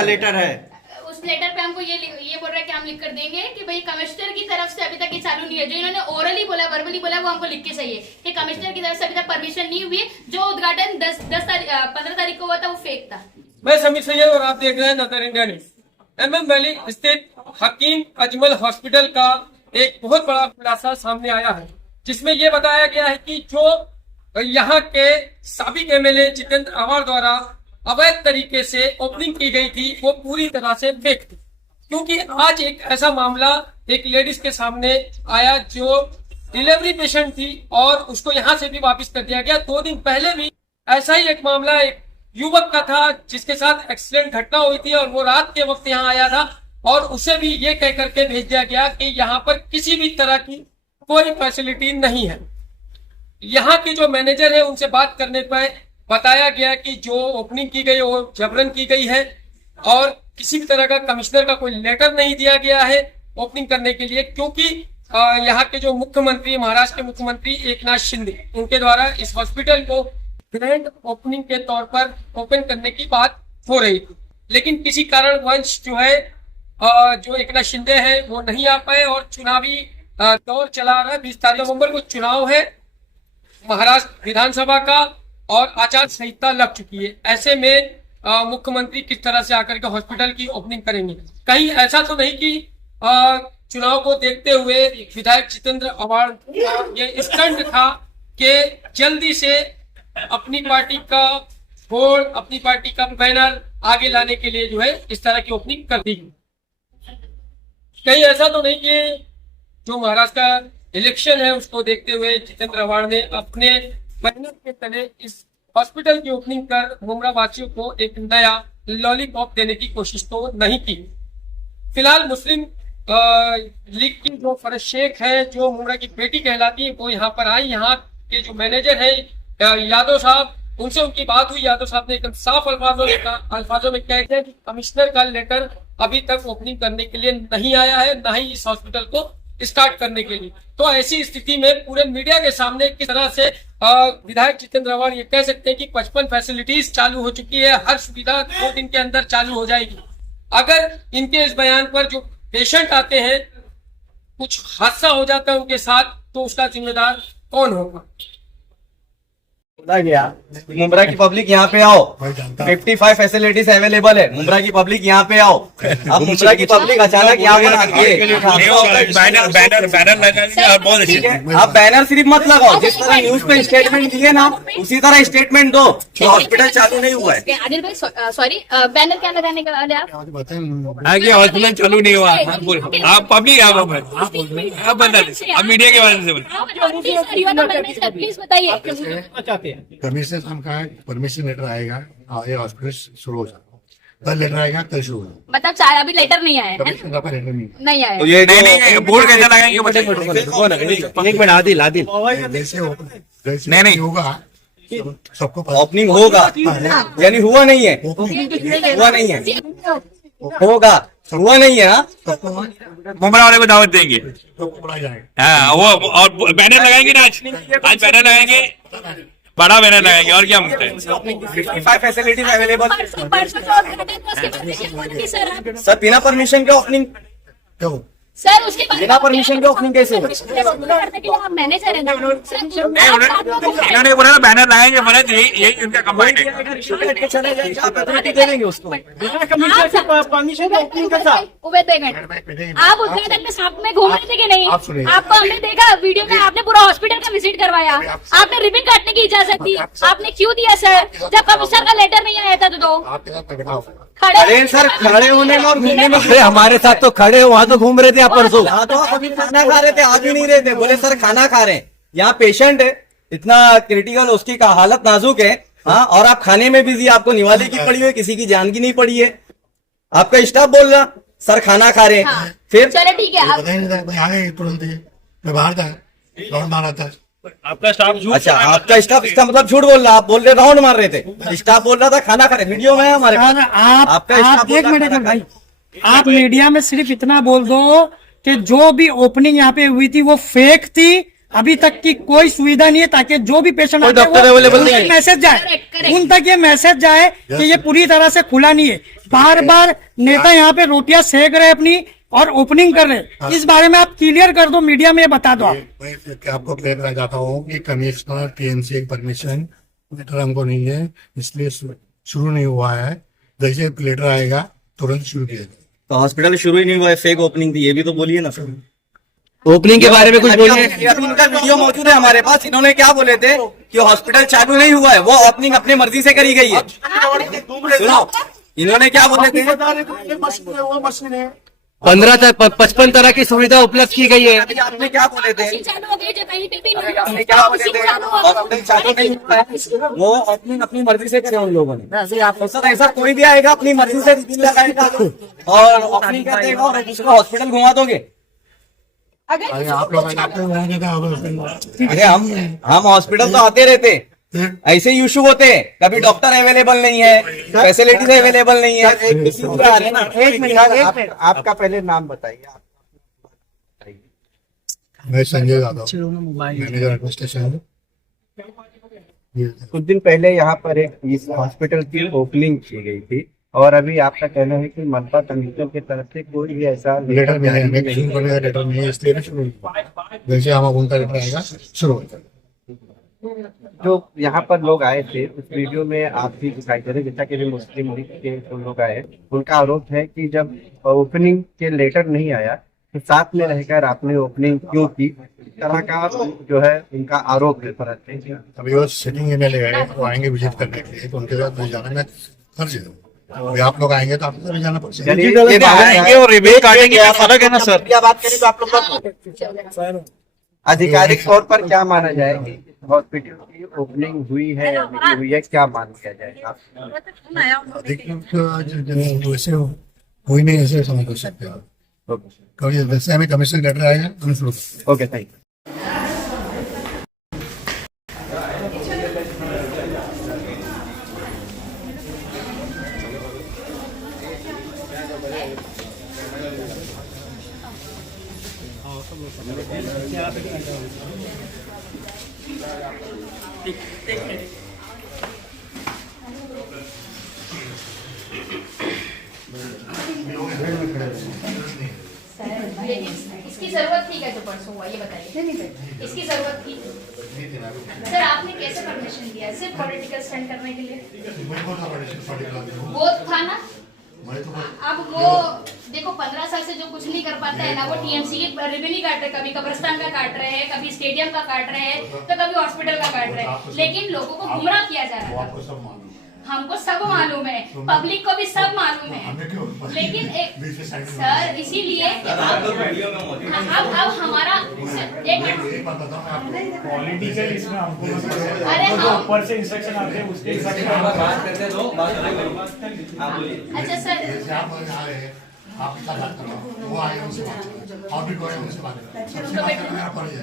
का लेटर है। उस लेटर पे हमको ये बोल रहा है कि हम लिख कर देंगे कि भाई कमिश्नर की तरफ से अभी तक ये चालू नहीं है। जो इन्होंने ओरली बोला, वर्बली बोला, वो हमको लिख के चाहिए कि कमिश्नर की तरफ से अभी तक परमिशन नहीं हुई है। जो उद्घाटन 15 तारीख को हुआ था वो फेक था। मैं समीर सैयद और आप देख रहे हैं नजर इंडिया न्यूज। MM वैली स्थित हकीम अजमल हॉस्पिटल का एक बहुत बड़ा खुलासा सामने आया है, जिसमें यह बताया गया है कि जो यहाँ के साबिक MLA जितेंद्र अवाड़ द्वारा अवैध तरीके से ओपनिंग की गई थी वो पूरी तरह से फेक थी। क्योंकि आज एक ऐसा मामला एक लेडीज के सामने आया जो डिलीवरी पेशेंट थी और उसको यहाँ से भी वापस कर दिया गया। 2 दिन पहले भी ऐसा ही एक मामला एक युवक का था जिसके साथ एक्सीडेंट घटना हुई थी और वो रात के वक्त यहाँ आया था और उसे भी ये कह करके भेज दिया गया कि यहाँ पर किसी भी तरह की कोई फैसिलिटी नहीं है। यहाँ की जो मैनेजर है उनसे बात करने पर बताया गया कि जो ओपनिंग की गई वो जबरन की गई है और किसी भी तरह का कमिश्नर का कोई लेटर नहीं दिया गया है ओपनिंग करने के लिए, क्योंकि यहाँ के जो मुख्यमंत्री, महाराष्ट्र के मुख्यमंत्री एकनाथ शिंदे, उनके द्वारा इस हॉस्पिटल को ग्रैंड ओपनिंग के तौर पर ओपन करने की बात हो रही थी। लेकिन किसी कारणवश जो है जो एकनाथ शिंदे है वो नहीं आ पाए और चुनावी दौर चला रहा है। 20 नवंबर को चुनाव है महाराष्ट्र विधानसभा का और आचार संहिता लग चुकी है। ऐसे में मुख्यमंत्री किस तरह से आकर के हॉस्पिटल की ओपनिंग करेंगे? कहीं ऐसा तो नहीं कि चुनाव को देखते हुए विधायक जितेंद्र अवाड़ ये स्टंट था कि जल्दी से अपनी पार्टी का बोर्ड, अपनी पार्टी का बैनर आगे लाने के लिए जो है इस तरह की ओपनिंग कर दी। कहीं ऐसा तो नहीं कि जो महाराष्ट्र का इलेक्शन है उसको देखते हुए जितेंद्र अवाड़ ने अपने बैनर के तले इस हॉस्पिटल की ओपनिंग कर मुमरा वासियों को एक नया लॉलीपॉप देने की कोशिश तो नहीं की। फिलहाल मुस्लिम लीग की जो फरज शेख है, जो मुमरा की बेटी कहलाती है, वो यहाँ पर आई। यहाँ के जो मैनेजर है यादव साहब, उनसे उनकी बात हुई। यादव साहब ने एकदम साफ अल्फाजों में कह दिया कि कमिश्नर का लेटर अभी तक ओपनिंग करने के लिए नहीं आया है, न ही इस हॉस्पिटल को स्टार्ट करने के लिए। तो ऐसी स्थिति में पूरे मीडिया के सामने किस तरह से विधायक जितेंद्र अवाड़ ये कह सकते हैं कि 55 फैसिलिटीज चालू हो चुकी है, हर सुविधा 2 दिन के अंदर चालू हो जाएगी। अगर इनके इस बयान पर जो पेशेंट आते हैं, कुछ हादसा हो जाता है उनके साथ, तो उसका जिम्मेदार कौन होगा? बोला गया मुमरा की पब्लिक यहाँ पे आओ, 55 फैसिलिटीज अवेलेबल है, मुमरा की पब्लिक यहाँ पे आओ। अब मुमरा की पब्लिक अचानक यहाँ पर आती है। आप बैनर सिर्फ मत लगाओ, जिस तरह न्यूज पे स्टेटमेंट दिए ना उसी तरह स्टेटमेंट दो कि हॉस्पिटल चालू नहीं हुआ है। आदिल भाई सॉरी, बैनर क्या लगाने का वाले आप? आगे हॉस्पिटल चालू नहीं हुआ। आप पब्लिक आप बता दें, आप मीडिया के बारे में प्लीज बताइए। कमिश्नर साहब का परमिशन लेटर आएगा, ये हॉस्पिटल शुरू हो जाएगा, कल लेटर आएगा, कल शुरू होगा। मतलब अभी लेटर नहीं आया है? कमिश्नर का लेटर नहीं आया। तो ये नहीं बोर्ड कैसा लगाएंगे? एक मिनट आदिल जैसे नहीं होगा सबको ओपनिंग होगा, यानी हुआ नहीं है, हुआ नहीं है, होगा, हुआ नहीं है। मुमरा वाले को दावत देंगे, सबको बुलाया जाएगा। हाँ वो और बैनर लगाएंगे ना, आज बैनर लगाएंगे, बड़ा बैनर लगाएंगे। और क्या मुद्दा है? 55 फैसिलिटीज अवेलेबल सर सर, बिना परमिशन के ओपनिंग, क्यों सर उसके बिना परमिशन के ओपनिंग कैसे हो? मैनेजर है ना, इन्होंने बोला ना बैनर लगाएंगे, बोला यही उनका कंप्लेंट है। चले जाएंगे, दे देंगे उसको। आप उद्घाटन में साथ में घूम रहे थे कि नहीं? आपको हमने देखा वीडियो में, आपने पूरा हॉस्पिटल का विजिट करवाया, आपने रिबन काटने की इजाजत दी, आपने क्यों दिया सर? जब कमिश्नर का लेटर नहीं आया था तो अरे सर, खड़े होने में और घूमने में, अरे हमारे साथ तो खड़े हो, वहाँ तो घूम रहे थे आप परसों। हाँ तो आप अभी खाना खा रहे थे, आ भी नहीं रहे थे, बोले सर खाना खा रहे हैं। यहाँ पेशेंट है, इतना क्रिटिकल, उसकी का हालत नाजुक है। हाँ, और आप खाने में बिजी, आपको निवाले की पड़ी है, किसी की जान की नहीं पड़ी है। आपका स्टाफ बोल रहा सर खाना खा रहे हैं। हाँ। फिर चलो ठीक है, पता ही नहीं था, मैं आ गए तुरंत ही, मैं बाहर था, राउंड मारा था। आपका स्टाफ झूठ, अच्छा आपका स्टाफ, इसका मतलब झूठ बोल रहा, आप बोल रहे राउंड मार रहे थे, स्टाफ बोल रहा था खाना खा रहे, वीडियो में है हमारे पास। आपका आप एक मिनट भाई, आप मीडिया में सिर्फ इतना बोल दो कि जो भी ओपनिंग यहाँ पे हुई थी वो फेक थी, अभी तक की कोई सुविधा नहीं है ताकि जो भी पेशेंट कोई डॉक्टर available नहीं है। मैसेज जाए, Correct. उन तक ये मैसेज जाए कि ये पूरी तरह से खुला नहीं है। बार बार नेता यहाँ पे रोटियां सेक रहे अपनी और ओपनिंग कर रहे। इस बारे में आप क्लियर कर दो, मीडिया में ये बता दो आप। मैं आपको क्लियर करना चाहता हूँ कि कमिश्नर टीएमसी परमिशन लेटर हमको नहीं है, इसलिए शुरू नहीं हुआ है। जैसे लेटर आएगा तुरंत शुरू किया जाएगा। तो हॉस्पिटल शुरू ही नहीं हुआ है, फेक ओपनिंग थी, ये भी तो बोलिए ना सर। ओपनिंग के बारे में कुछ बोलिए। अभी उनका वीडियो मौजूद है हमारे पास। इन्होंने क्या बोले थे कि हॉस्पिटल चालू नहीं हुआ है, वो ओपनिंग अपनी मर्जी से करी गई है। सुनो, इन्होंने क्या बोले थे? 55 तरह की सुविधा उपलब्ध की गई है। अभी आपने क्या बोले थे? मशीन चालू हो गई जो कहीं पे भी नहीं आपने क्या बोले थे? मशीन चालू हो गई। हॉस्पिटल चालू नहीं हुआ है, वो ओपनिंग अपनी मर्जी से करे उन लोगों ने। सर ऐसा कोई भी आएगा अपनी मर्जी से रिबिन लगाएगा और ओपनिंग कर देगा और दूसरा हॉस्पिटल घुमा दोगे। अरे आप लोग अरे हम हॉस्पिटल तो आते रहते, ऐसे ही इशू होते हैं। कभी डॉक्टर अवेलेबल नहीं है, फैसिलिटीज अवेलेबल नहीं है। एक मिनट आपका पहले नाम बताइए। मैं संजय यादव, मैनेजर एडमिनिस्ट्रेशन। कुछ दिन पहले यहाँ पर एक इस हॉस्पिटल की ओपनिंग की गई थी और अभी आपका कहना है कि मनपा कमिश्नर की तरफ से कोई भी ऐसा लेटर नहीं है, हमें शुरू करने का लेटर नहीं है, इसलिए ना शुरू नहीं हुआ। जैसे हम उनका लेटर आएगा शुरू हो जाएगा। जो यहाँ पर लोग आए थे उस वीडियो में आप भी दिखाई दे रहे, जैसा कि भी मुस्लिम लीग के जो लोग आए, उनका आरोप है कि जब ओपनिंग के लेटर नहीं आया तो साथ में रहकर आपने ओपनिंग क्यों की, इस तरह का जो है उनका आरोप है। अभी वो सिटिंग एमएलए है, वो आएंगे विजिट करने के लिए, तो उनके साथ नहीं जाना मैं फर्ज है। अभी आप लोग आएंगे तो आपको भी जाना पड़ेगा। आएंगे और रिबिन काटेंगे, क्या फर्क है ना सर। क्या बात करें तो आप लोग आधिकारिक तौर पर क्या माना जाए कि हॉस्पिटल की ओपनिंग हुई है या नहीं हुई है, क्या मान किया जाएगा? वैसे कोई नहीं ऐसे समझ कर सकते आप। कभी जैसे हमें कमीशन लेटर आएगा हम शुरू करेंगे। Okay, thank you. इसकी जरूरत थी क्या जो परसों हुआ, ये बताइए। इसकी जरूरत थी सर, आपने कैसे परमिशन दिया? सिर्फ पॉलिटिकल स्टंट करने के लिए वो था ना। अब वो देखो 15 साल से जो कुछ नहीं कर पाता है ना, वो टीएमसी की रिबन ही काट रहे, कभी कब्रिस्तान का काट रहे हैं, कभी स्टेडियम का काट रहे हैं, तो कभी हॉस्पिटल का काट रहे हैं। लेकिन लोगों को गुमराह किया जा रहा था। हमको सब मालूम है, पब्लिक को भी सब मालूम है, लेकिन सर इसीलिए अब हमारा एक मिनट, पॉलिटिकल इसमें हमको अरे हाँ, ऊपर से इंस्ट्रक्शन आते हैं उसके हिसाब से बात करते दो, अच्छा सर जैसे आप लोग आ रहे हैं, आपके साथ बात करो, वो आए उनसे बात करो, आप भी कोई उनसे बात करो, सबसे बात करना मेरा फर्ज है।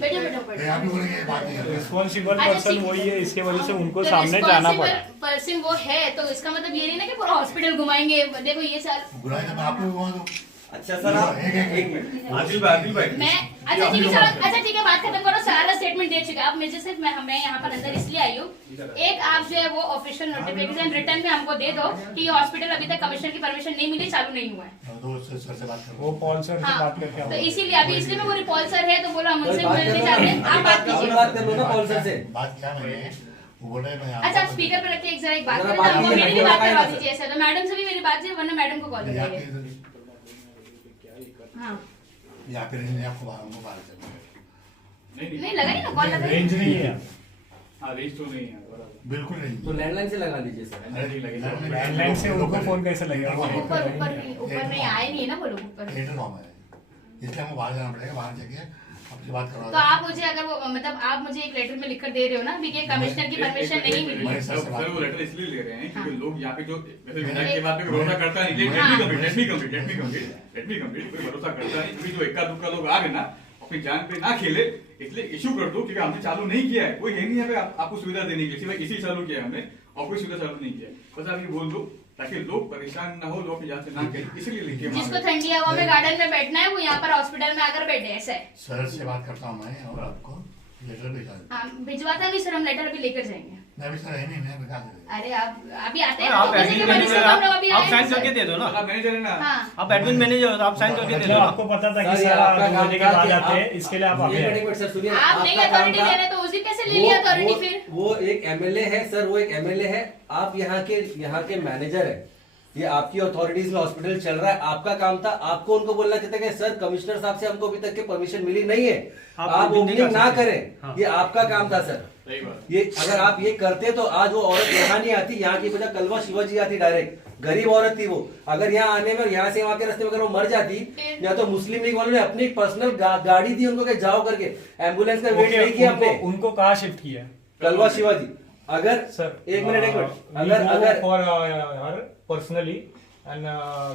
बैठो बैठो आप भी बोलेंगे ये बात नहीं है। रिस्पॉन्सिबल अच्छा, पर्सन ठीक। वही है, इसके वजह से उनको तो सामने जाना पड़ा। पर्सन वो है, तो इसका मतलब ये नहीं ना कि पूरा हॉस्पिटल घुमाएंगे। देखो ये सर बुराई जब आप लोग वहाँ तो अच्छा सर, आप एक मिनट आदिल भाई मैं अच्छा ठीक है, चलो अच्छा ठीक है, बात खत्म करो। सारा स्टेटमेंट दे चुका आप मुझे, सिर्फ मैं यहाँ पर अंदर इसलिए आई हूँ, एक आप जो है वो ऑफिशियल नोटिफिकेशन रिटर्न में हमको दे दो कि ये हॉस्पिटल अभी तक कमिश्नर की परमिशन नहीं मिली, चालू नहीं हुआ है। सर से बात करो। वो पॉल सर से हाँ, बात करके तो इसीलिए अभी इसलिए मैं बोली पॉल सर है तो बोलो हम उनसे मिलने चाहते हैं, आप बात कीजिए। बात कर लो ना कॉल सर से। बात क्या मैंने वो बोल रहे हैं, मैं अच्छा आप स्पीकर पे रखिए, एक जरा एक बात करें, मेरी भी बात करवा दीजिए सर, तो मैडम से भी मेरी बात है, वरना मैडम को कॉल करिए। हाँ या फिर आपको बाहर चल नहीं लगा नहीं ना कॉल लगा रेंज नहीं है। बिल्कुल नहीं। तो लैंडलाइन से लगा लीजिए सर। लैंडलाइन से उनको फोन कैसे लगेगा? ऊपर नहीं आए नहीं है ना वो लोग ऊपर। लेटर फॉर्म है, इसलिए हमको बाहर जाना पड़ेगा, बाहर जाके आपसे बात करवा तो आप मुझे अगर वो मतलब आप मुझे एक लेटर में लिखकर दे रहे हो ना कि ये कमिश्नर की परमिशन नहीं मिली है। सर वो लेटर इसलिए ले रहे हैं क्योंकि लोग यहाँ पे जो वैसे विधायक के बात पे भरोसा करता नहीं, लेट मी कंप्लीट कोई भरोसा करता नहीं, क्योंकि जो इक्का दुक्का लोग आ गए ना अपनी जान पे ना खेले, इसलिए इशू कर दो क्योंकि हमने चालू नहीं किया है, कोई है नहीं है आपको सुविधा देने के लिए, सिर्फ इसी चालू किया है हमने और कोई सुविधा चालू नहीं किया है। बस आप ये बोल दो ताकि लोग परेशान ना हो, लोग यहाँ से ना कहें, इसलिए लिखे जिसको ठंडी हवा में गार्डन में बैठना है वो यहाँ पर हॉस्पिटल में आकर बैठे, ऐसा है। सर से बात करता हूँ मैं और आपको लेटर भिजवा दूँ। हाँ भिजवाता नहीं सर, हम लेटर भी लेकर जाएंगे। मैं अभी सर है नहीं, मैं बता दूँ। अरे आप अभी आते हैं आप तो किसी के admin मरीज से manager, हम लोग अभी आप आए साइन हैं, करके सर। दे दो ना। आप मैनेजर है ना। हाँ आप एडमिन मैनेजर हो तो आप साइन करके दे दो। आपको पता था कि सर, ये सारा आपका 2 काम बजे के था बाद कि आते हैं, आप- इसके लिए आप एक आगे मिनट सर सुनिए, आप नहीं आपका काम अथॉरिटी था- दे रहे तो उसी पे से ले लिया अथॉरिटी फिर। वो एक एमएलए है सर, वो एक एमएलए है, आप यहाँ के मैनेजर है, ये आपकी अथॉरिटीज में हॉस्पिटल चल रहा है, आपका काम था आपको उनको बोलना चाहिए था कि सर कमिश्नर साहब से हमको अभी तक के परमिशन मिली नहीं है, आप ओपनिंग ना करें, हाँ। ये आपका काम था सर। सही बात। ये अगर आप ये करते तो आज वो औरत यहाँ नहीं आती, यहाँ की वजह कलवा शिवाजी आती डायरेक्ट, गरीब औरत थी वो, अगर यहाँ आने में और यहाँ से वहाँ के रास्ते में अगर वो मर जाती, या तो मुस्लिम लीग वालों ने अपनी पर्सनल गाड़ी दी उनको कि जाओ करके, एम्बुलेंस का वेट नहीं किया हमने, उनको कहाँ शिफ्ट किया? कलवा शिवाजी। अगर सर एक मिनट अगर for her personally and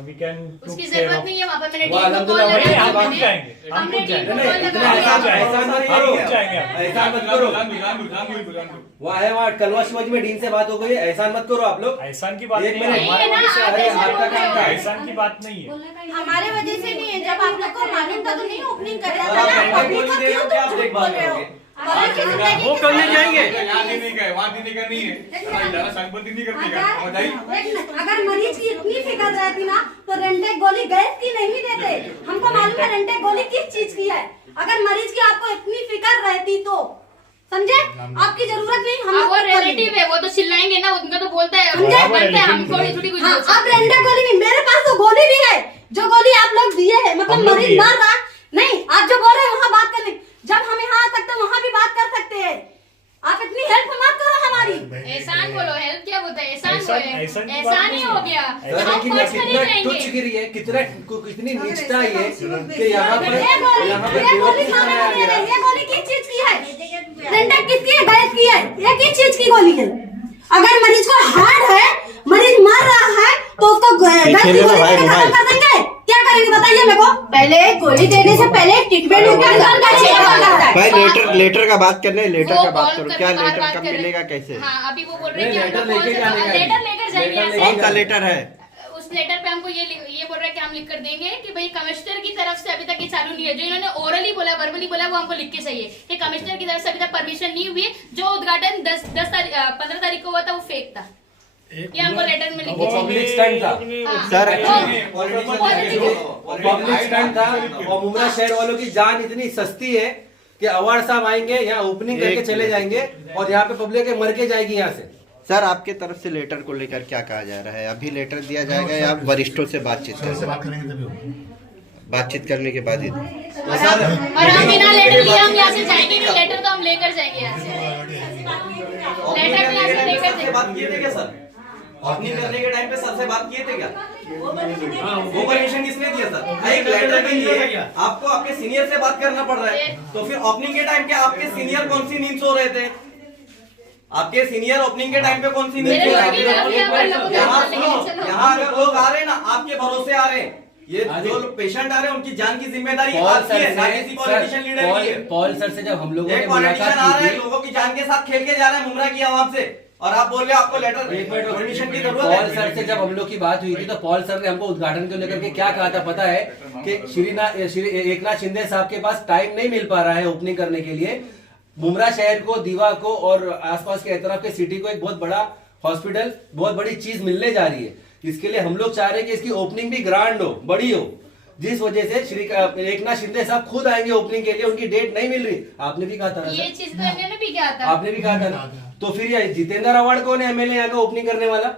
we can उसकी जरूरत नहीं है वहाँ पर, मैंने वो डीएम को कॉल अल्हम्दुलिल्लाह लगाया, हम मैंने- जाएंगे, हम हमने खुद डीएम को जाएंगे। कॉल इतना लगाया। एहसान मत हाँ, करो, रुक जाएंगे। एहसान मत करो, बुलान दो। वो आए वहाँ कलवा शिवाजी में डीन से बात हो गई है, एहसान मत करो आप लोग। एहसान की बात एक नहीं है, मिनट, हमारे नहीं है ना, वजह से आप अरे ऐसे आपका बोल रहे काम हो। था, एहसान की बात नहीं है। हमारे वजह से नहीं है, जब आप लोग को मालूम था तो नहीं ओपनिंग कर रहा और था आप ना, बैंकर पब्लिक बोल को रहे क्यों हो कि आप तुम झूठ देखभाल बोल रहे हो? करोगे। पब्लिक की जिंदगी वो करने जाएंगे। यहाँ देने का है, वहाँ देने का नहीं है, ज्यादा संपत्ति नहीं करने का, बताइए। एक मिनट, अगर मरीज की इतनी फिक्र रहती ना तो रेंटेक गोली गैस की नहीं देते। हमको मालूम है रेंटेक गोली किस चीज की है। अगर मरीज की आपको इतनी फिक्र रहती तो समझे, आपकी जरूरत नहीं, हम हाँ, लोग वो खुद कर लेंगे। रिलेटिव है, वो तो चिल्लाएंगे ना, उनका तो बोलता है, समझे? बनते हैं, हमको थोड़ी कुछ हाँ, बोल सकते अब रेंटेक गोली नहीं, मेरे पास तो गोली भी है, जो गोली आप लोग दिए है, मतलब मरीज मर रहा नहीं, आप जो बोल रहे हैं वहाँ बात कर लें, जब हम यहाँ आ सकते हैं वहाँ भी बात कर सकते हैं। आप इतनी हेल्प मत करो हमारी। एहसान बोलो, हेल्प क्या बोलता है, एहसान एहसान- बोले, एहसान की एहसान बात ही नहीं हो है। गया, सर, हम लेकिन पर्सनली कितना जाएंगे। तुच्छ गिरी है, कितनी नीचता है ये कि यहाँ पर ये गोली बेवकूफ खाने बनाया वाली है, गया। ये गोली किस चीज की है? रेंटेक किसकी है, गैस की है, ये किस चीज की गोली है? अगर मरीज को हार्ट है, मरीज मर रहा है तो उसको गैस की गोली देके खत्म कर देंगे, क्या करेंगे बताइए मेरे को? पहले गोली देने से पहले ट्रीटमेंट भाई लेटर का बात करने, लेटर वो का बात कॉल करो, करके क्या बाहर लेटर बात कब कर रहे- मिलेगा कैसे? हाँ, अभी वो बोल रहे हैं कि नहीं, हमको लेटर कॉल लेके से जाने का है। लेटर लेकर जाएंगे यहाँ कौन से। सा लेटर है? उस लेटर पे हमको ये बोल रहे हैं कि हम लिख कर देंगे कि भाई कमिश्नर की तरफ से अभी तक ये चालू नहीं है, जो इन्होंने ओरली बोला, वर्बली बोला, वो हमको लिख के चाहिए कि कमिश्नर की तरफ से अभी तक परमिशन नहीं हुई है, जो उद्घाटन 15 तारीख को हुआ था वो फेक था, ये हमको लेटर में लिख वो के पब्लिक स्टंट था, हाँ। सर, पब्लिक स्टंट था, और मुमरा शहर वालों की जान इतनी सस्ती है कि अवार्ड साहब आएंगे यहाँ ओपनिंग करके चले जाएंगे और यहाँ पे पब्लिक मर के जाएगी यहाँ से। सर आपके तरफ से लेटर को लेकर क्या कहा जा रहा है? अभी लेटर दिया जाएगा या आप वरिष्ठों से बातचीत सर से करेंगे? बात करेंगे तभी होगा। बातचीत करने के बाद ही और हम बिना लेटर लिए हम यहाँ से जाएंगे नहीं, लेटर तो हम लेकर जाएंगे यहाँ से, लेटर भी यहाँ से लेकर सर से बात किए थे क्या सर? ओपनिंग करने के टाइम पे सर से बात किए थे क्या? वो परमिशन किसने दिया सर? एक लेटर के लिए आपको आपके सीनियर से बात करना पड़ रहा है, तो फिर ओपनिंग के टाइम पे आपके सीनियर कौन सी नींद सो रहे थे? आपके सीनियर ओपनिंग के टाइम पे कौन सी नींद सो रहे थे? यहाँ सुनो, यहाँ अगर लोग आ रहे हैं ना, आपके भरोसे आ रहे हैं, ये जो पेशेंट आ रहे हैं उनकी जान की जिम्मेदारी आपकी है, ना किसी पॉलिटिशियन लीडर की है। पॉल सर से जब हम लोगों ने एक पॉलिटिशियन मुलाकात आ रहा की है, थी, लोगों की जान के साथ खेल के जा रहा है मुमरा की आवाम से, और आप बोल रहे हो आपको लेटर परमिशन की जरूरत पॉल है। सर से जब हम लोग की बात हुई थी तो पॉल सर ने हमको उद्घाटन को लेकर के क्या कहा था पता है कि श्री एकनाथ शिंदे साहब के पास टाइम नहीं मिल पा रहा है ओपनिंग करने के लिए। मुमरा शहर को, दीवा को और आसपास के एतराफ के सिटी को एक बहुत बड़ा हॉस्पिटल, बहुत बड़ी चीज मिलने जा रही है, इसके लिए हम लोग चाह रहे हैं कि इसकी ओपनिंग भी ग्रांड हो, बड़ी हो, जिस वजह से श्री एकनाथ शिंदे साहब खुद आएंगे ओपनिंग के लिए, उनकी डेट नहीं मिल रही। आपने भी कहा था ना ये सर? चीज तो मैंने भी किया था। आपने भी कहा था ना? तो फिर ये जितेंद्र अवार्ड कौन है एमएलए यहाँ का ओपनिंग करने वाला?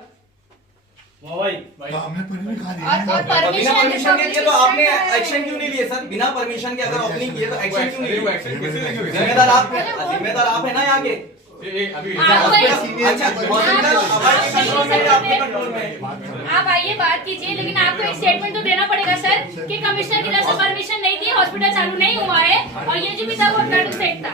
तो हमने पहले भी कहा और दिया। बिना परमिशन के लिए तो आपने एक्शन क्यों नहीं लिए सर? बिना परमिशन के अगर ओपनिंग किए तो एक्शन क्यों नहीं लिए? जिम्मेदार आप है ना यहाँ के। अभी अच्छा, हॉस्पिटल अवार्ड के कंट्रोल में, आपके कंट्रोल में। आप आइए बात कीजिए, लेकिन आपको एक स्टेटमेंट तो देना पड़ेगा सर कि कमिश्नर की तरफ से परमिशन नहीं थी, हॉस्पिटल चालू नहीं हुआ है, और ये जो भी था वो फेक था।